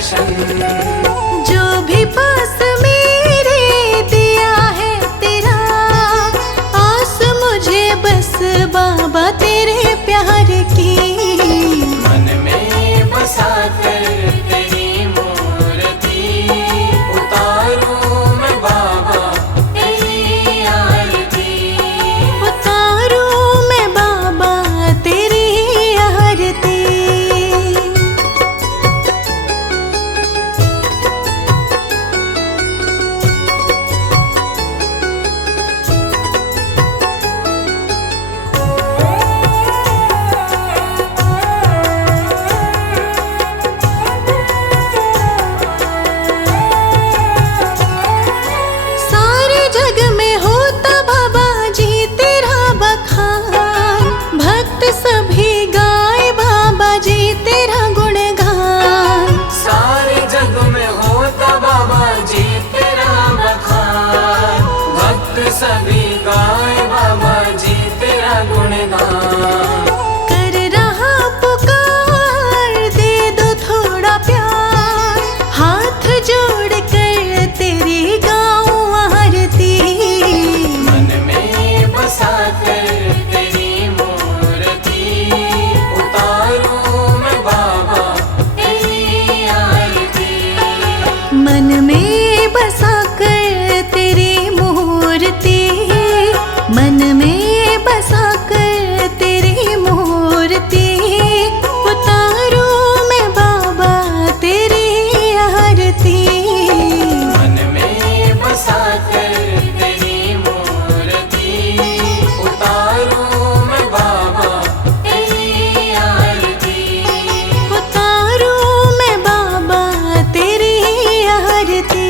दर्शन। जो भी पास मेरे दिया है तेरा, आस मुझे बस बाबा तेरे प्यार की। मन में बसा कर तेरी मूर्ति, उतारूं मैं बाबा तेरी आरती। उतारूं मैं बाबा तेरी आरती। सारे जग में होता बाबा जी तेरा बखान, भक्त सभी गाए बाबा जी तेरा गुणगान। सारे जग में होता बाबा जी तेरा बखान, भक्त सभी गाए बाबा जी तेरा गुणगान। कर रहा पुकार दे दो थोड़ा प्यार, हाथ जोड़ कर तेरी गाऊं आरती। मन में बसा कर तेरी मूर्ति, उतारूं मैं बाबा तेरी आरती। मन में बसा कर तेरी मूर्ति, मन में बसा कर तेरी मूर्ति, उतारूं मैं बाबा तेरी आरती। मन में बसा कर तेरी मूर्ति, उतारूं मैं बाबा तेरी आरती। उतारूं मैं बाबा तेरी आरती।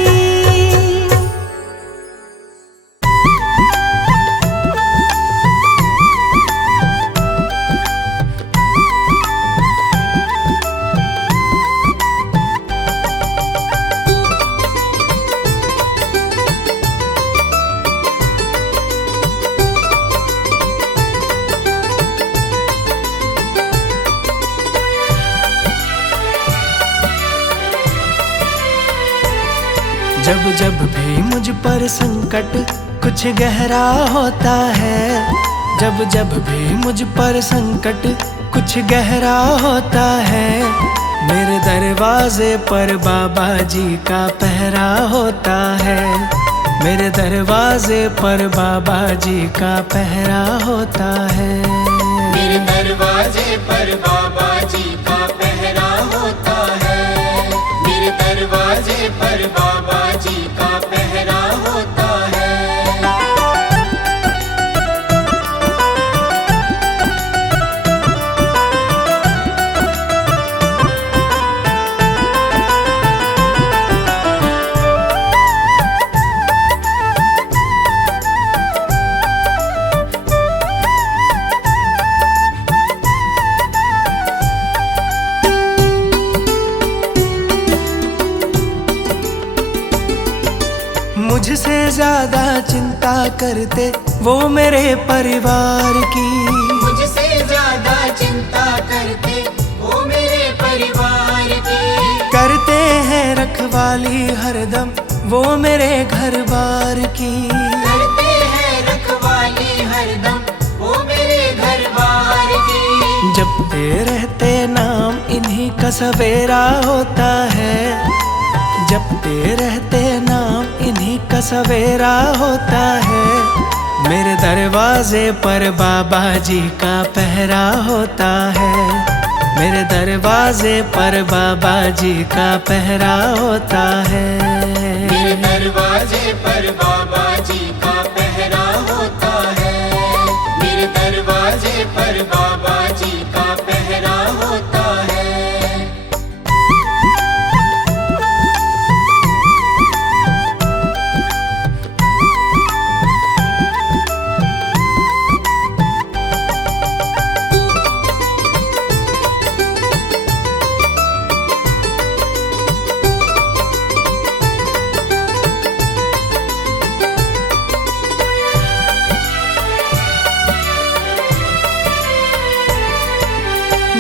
जब जब भी मुझ पर संकट कुछ गहरा होता है, जब जब भी मुझ पर संकट कुछ गहरा होता है, मेरे दरवाजे पर बाबा जी का पहरा होता है। मेरे दरवाजे पर बाबा जी का पहरा होता है। मेरे दरवाजे पर बाबा जी का पहरा होता है। मेरे दरवाजे पर बाबा जी का पहरा होता है। मुझसे ज्यादा चिंता करते वो मेरे परिवार की, मुझसे ज्यादा चिंता करते वो मेरे परिवार की। करते हैं रखवाली हरदम वो मेरे घर बार की। करते हैं रखवाली हरदम वो मेरे घर बार की। जपते रहते नाम इन्हीं का सवेरा होता है, जपते रहते नाम इन्हीं का सवेरा होता है। मेरे दरवाजे पर बाबा जी का पहरा होता है। मेरे दरवाजे पर बाबा जी का पहरा होता है। मेरे दरवाजे पर बाबा जी का पहरा होता है। मेरे दरवाजे पर बाबा जी का पहरा होता है।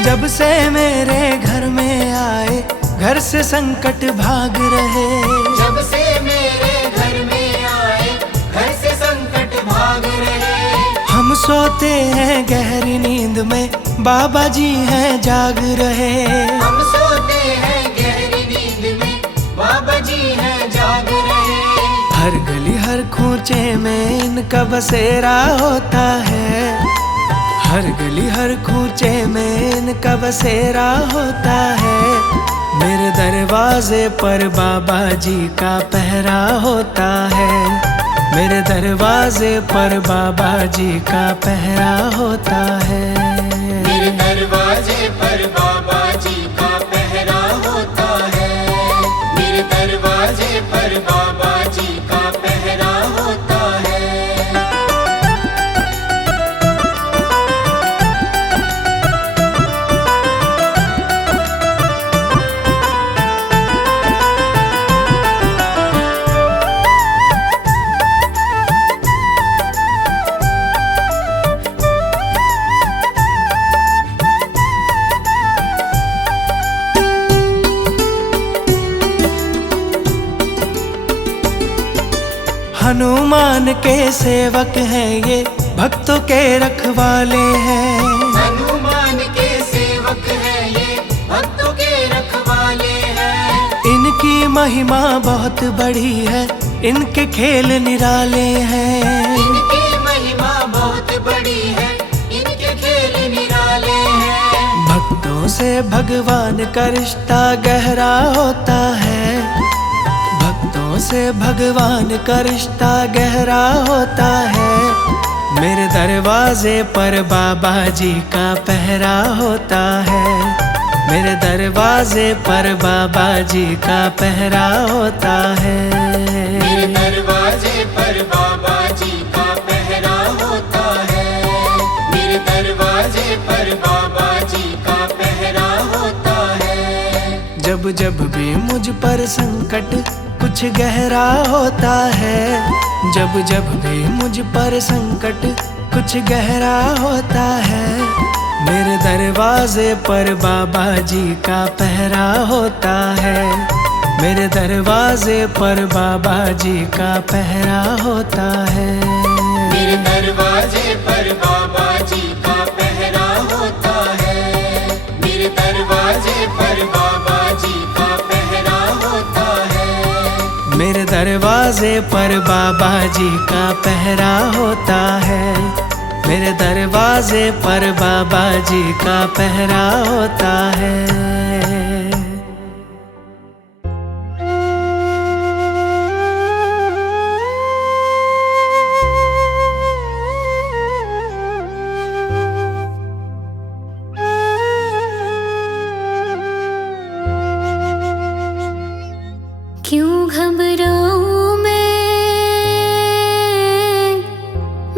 जब से मेरे घर में आए घर से संकट भाग रहे। जब से मेरे घर में आए, घर से संकट भाग रहे। हम सोते हैं गहरी नींद में, बाबा जी हैं जाग रहे। हम सोते हैं गहरी नींद में, बाबा जी हैं जाग रहे। हर गली हर खूंचे में इनका बसेरा होता है। हर गली हर खूंचे में इनका बसेरा होता है। मेरे दरवाजे पर बाबा जी का पहरा होता है। मेरे दरवाजे पर बाबा जी का पहरा होता है। मेरे दरवाजे पर बाबा जी का पहरा होता है। मेरे दरवाजे पर बाबा जी का पहरा होता है। हनुमान के सेवक हैं ये, भक्तों के रखवाले हैं। हनुमान के सेवक हैं ये, भक्तों के रखवाले हैं। इनकी महिमा बहुत बड़ी है, इनके खेल निराले हैं। इनकी महिमा बहुत बड़ी है, इनके खेल निराले हैं। भक्तों से भगवान का रिश्ता गहरा होता है। भक्तों से भगवान का रिश्ता गहरा होता है। मेरे दरवाजे पर बाबा जी का पहरा होता है। मेरे दरवाजे पर बाबा जी का पहरा होता है। मेरे दरवाजे पर बाबा जी का पहरा होता है। मेरे दरवाजे पर बाबा जी का पहरा होता है। जब जब भी मुझ पर संकट कुछ गहरा होता है। जब जब भी मुझ पर संकट कुछ गहरा होता है। मेरे दरवाजे पर बाबा जी का पहरा होता है। मेरे दरवाजे पर बाबा जी का पहरा होता है। मेरे दरवाजे पर बाबा जी का पहरा होता है। मेरे दरवाजे पर बाबा जी का पहरा होता है। मेरे दरवाजे पर बाबा जी का पहरा होता है। मेरे दरवाजे पर बाबा जी का पहरा होता है। क्यों घबराऊं मैं,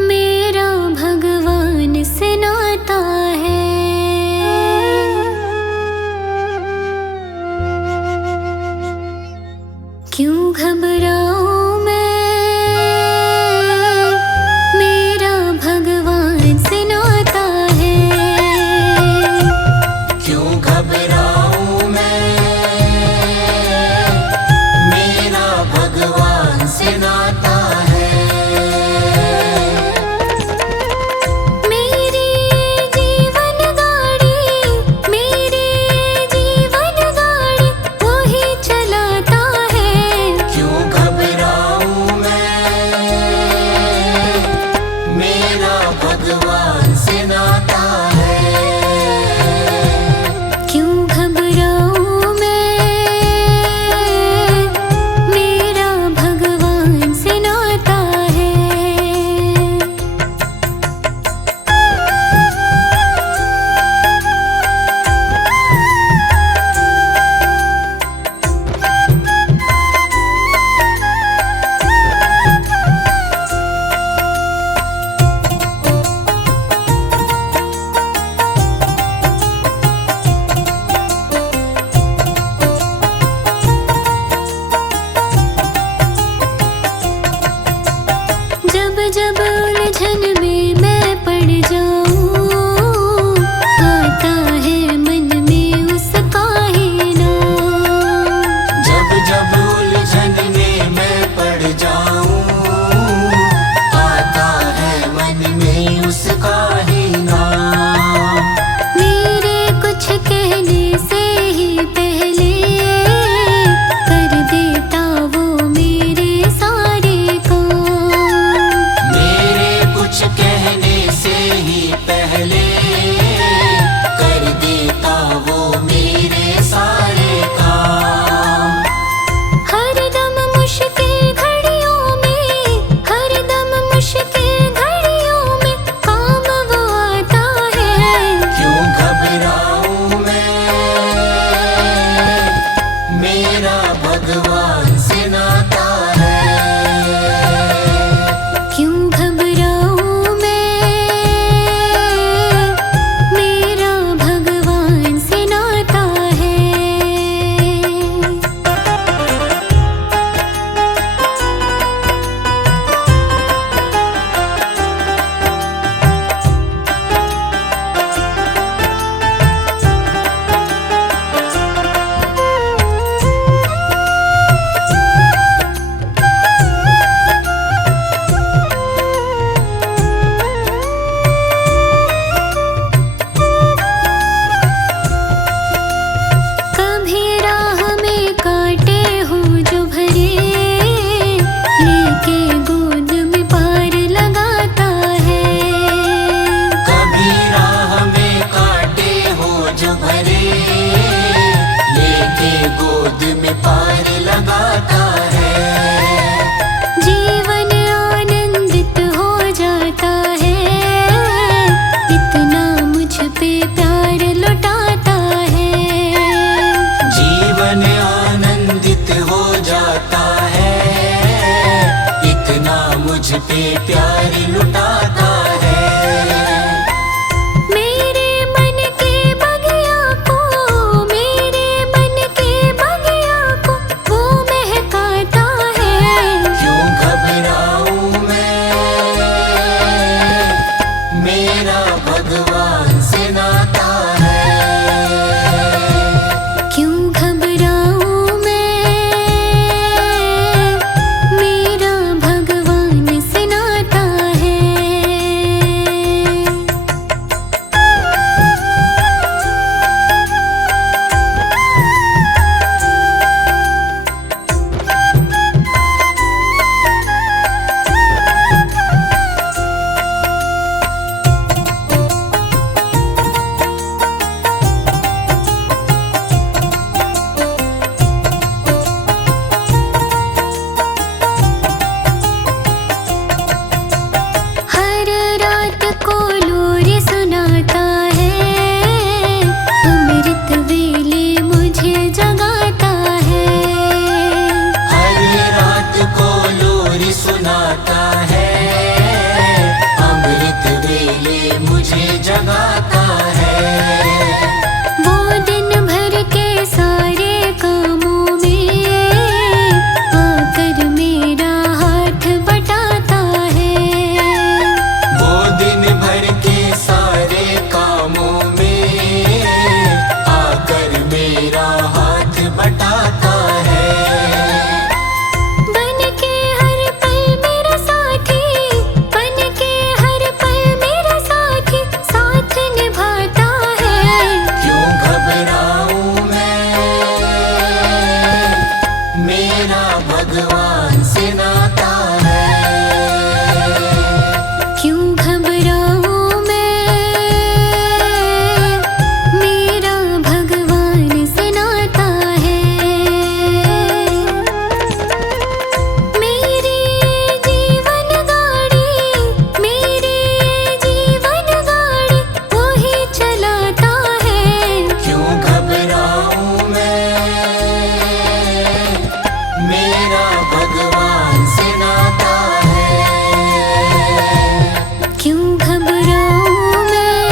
मेरा भगवान से नाता है। क्यों घबराऊं मैं, मेरा भगवान से नाता है। क्यों घबराऊं मैं, मेरा भगवान से नाता है। मेरी जीवन गाड़ी, मेरी जीवन गाड़ी वही चलाता है। क्यों मेरा भगवान से नाता है। क्यों घबराऊं मैं, मेरा भगवान से नाता है। कभी राह में कांटे हो जो भरे, लेके गोद में पार लगाता है। कभी राह में कांटे हो जो भरे, लेके गोद में पार लगाता है। जीवन आनंदित हो जाता है, इतना मुझ पे प्यार लुटाता है। जीवन आनंदित हो जाता है, इतना मुझ पे प्यार लुटाता है। मेरे मन के बगिया को, मेरे मन के बगिया को वो महकाता है। क्यों घबराऊं मैं, मेरा भगवान से नाता है। क्यों घबराऊं मैं, मेरा भगवान से नाता है। हर रात को लोरी सुनाता है, अमृत वेले मुझे जगाता है। हर रात को लोरी सुनाता है, अमृत वेले मुझे जगाता है। वो दिन भर के सारे कामों में आकर मेरा हाथ बटाता है। वो दिन भर के सारे कामों में आकर मेरा हाथ बटाता है। बन के हर पल मेरा साथी, बन के हर पल मेरा साथी साथ निभाता है। क्यों घबराऊं मैं, मेरा भगवान से नाता है। क्यों घबराऊं मैं, मेरा भगवान से नाता है। मेरी जीवन गाड़ी, मेरी जीवन गाड़ी वो ही चलाता है। क्यों घबराऊं मैं, मेरा भगवान से नाता है। क्यों घबराऊं मैं,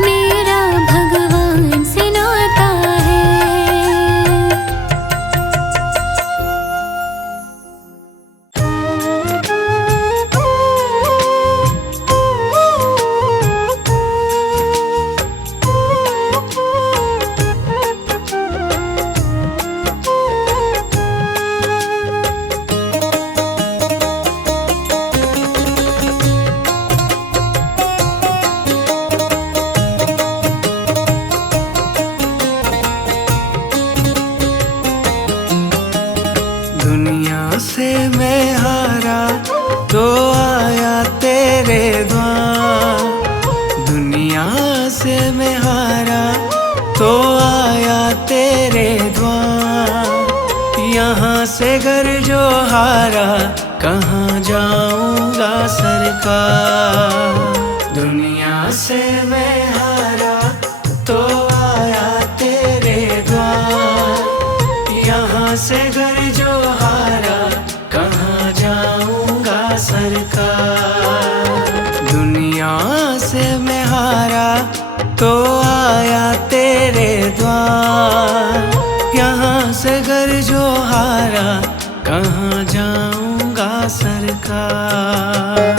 मेरा भगवान से नाता है। दुनिया से मैं हारा तो आया तेरे द्वार। दुनिया से मैं हारा तो आया तेरे द्वार। यहाँ से घर जो हारा कहाँ जाऊंगा सरकार। दुनिया से मैं हारा तो आया तेरे द्वार। यहाँ से घर जो हारा कहाँ जाऊंगा सरकार। दुनिया से मैं हारा तो आया तेरे द्वार। यहाँ से घर जो हारा कहाँ जाऊंगा सरकार।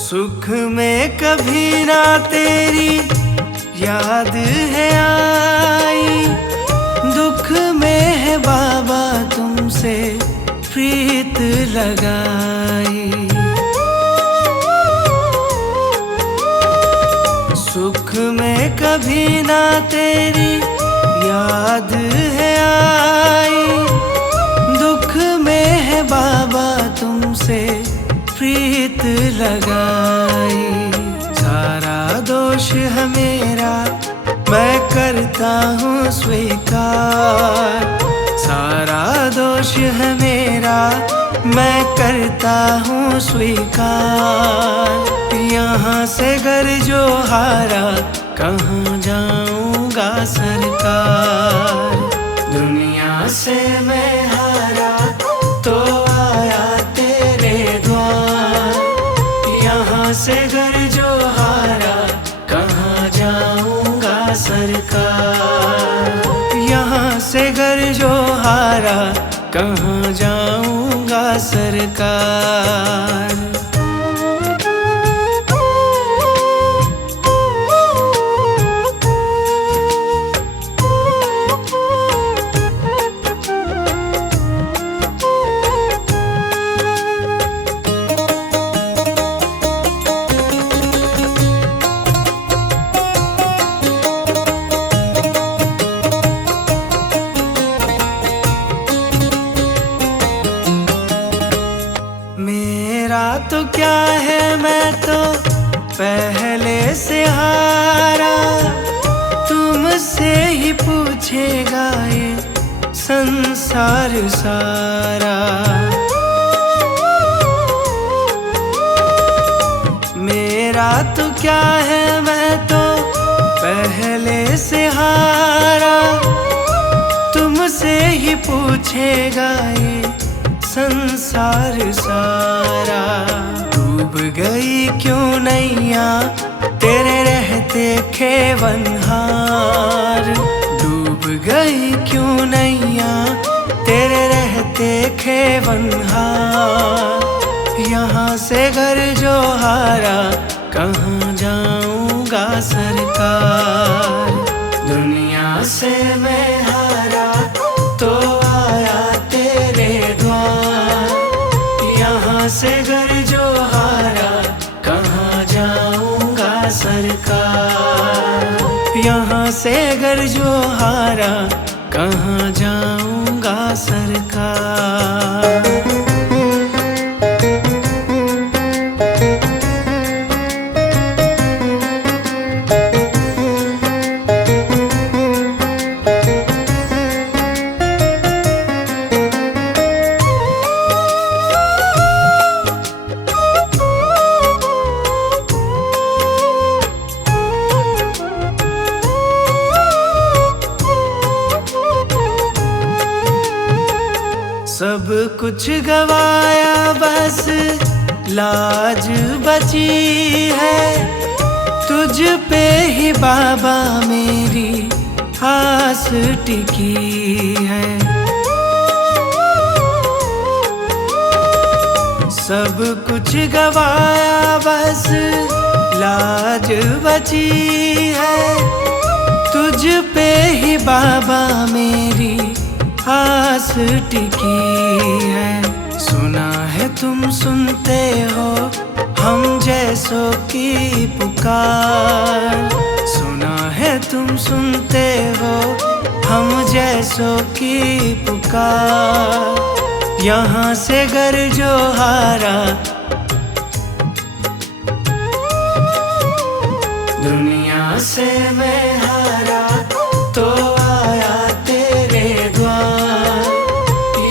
सुख में कभी ना तेरी याद है आई, दुख में है बाबा तुमसे प्रीत लगाई। सुख में कभी ना तेरी याद है आई, दुख में है बाबा तुमसे प्रीत लगाई। सारा दोष है मेरा मैं करता हूँ स्वीकार। सारा दोष है मेरा मैं करता हूँ स्वीकार। यहाँ से घर जो हारा कहाँ जाऊंगा सरकार। दुनिया से मैं हारा तो आया तेरे द्वार। यहाँ से घर जो हारा कहाँ जाऊंगा सरकार। यहाँ से घर जो हारा कहाँ जाऊंगा सरकार। मेरा तो क्या है मैं तो पहले से हारा। तुमसे ही पूछेगा ये संसार सारा। मेरा तो क्या है मैं तो पहले से हारा। तुमसे ही पूछेगा ये संसार सारा। डूब गई क्यों नैया तेरे रहते खेवनहार। डूब गई क्यों नैया तेरे रहते खेवनहार। यहाँ से घर जो हारा कहाँ जाऊंगा सरकार। दुनिया से मैं हारा तो आया तेरे द्वार। यहाँ से घर जो हारा कहाँ जाऊंगा सरकार। यहाँ से घर जो हारा कहाँ जाऊंगा सरकार। सब कुछ गवाया बस लाज बची है। तुझ पे ही बाबा मेरी आस टिकी है। सब कुछ गवाया बस लाज बची है। तुझ पे ही बाबा मेरी आस टिकी है। सुना है तुम सुनते हो हम जैसों की पुकार। सुना है तुम सुनते हो हम जैसों की पुकार। यहाँ से घर जो हारा, दुनिया से मैं हारा तो आया तेरे द्वार।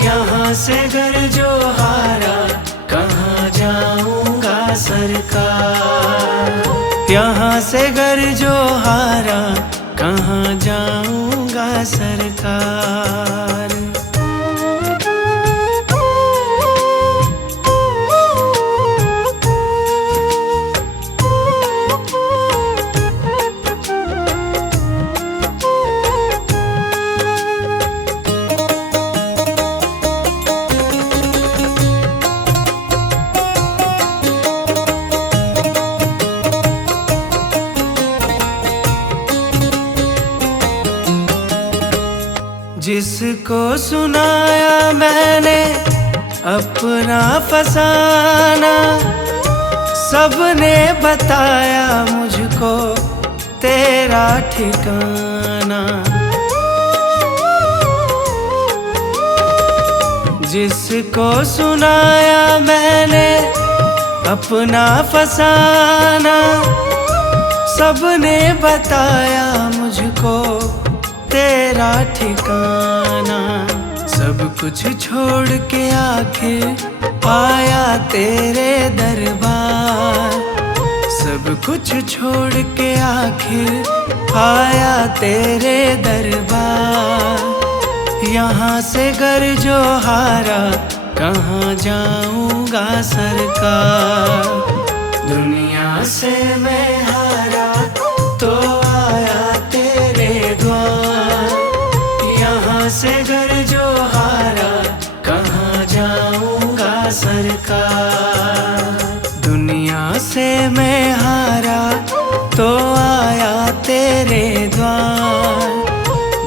यहाँ से घर जो हारा, कहाँ जाऊंगा सरकार। यहाँ से घर जो हारा, कहाँ जाऊंगा सरकार। जिसको सुनाया मैंने अपना फसाना, सबने बताया मुझको तेरा ठिकाना। जिसको सुनाया मैंने अपना फसाना, सबने बताया मुझको तेरा ठिकाना। सब कुछ छोड़ के आखिर आया तेरे दरबार। सब कुछ छोड़ के आखिर आया तेरे दरबार। यहाँ से घर जो हारा, कहाँ जाऊंगा सरकार। दुनिया से मैं हारा तो आया तेरे द्वार। यहाँ से घर जो हारा, कहाँ जाऊंगा सरकार। दुनिया से मैं हारा तो आया तेरे द्वार।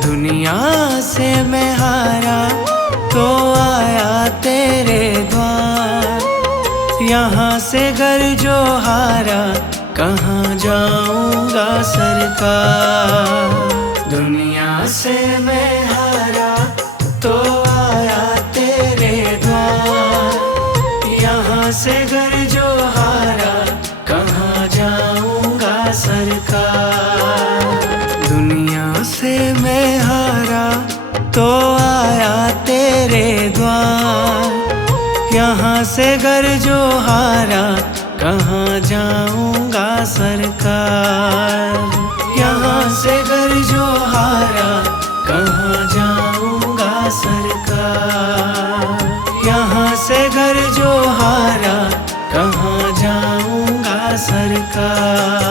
दुनिया से मैं हारा तो आया तेरे द्वार। यहाँ से घर जो हारा, कहाँ जाऊंगा सरकार। दुनिया से मैं हारा तो आया तेरे द्वार। यहाँ से घर जो हारा, कहाँ जाऊंगा सरकार। दुनिया से मैं हारा तो आया तेरे द्वार। यहाँ से घर जो हारा, कहाँ जाऊंगा सरकार। यहाँ से घर जो हारा, कहाँ जाऊंगा सरकार। यहाँ से घर जो हारा, कहाँ जाऊंगा सरकार।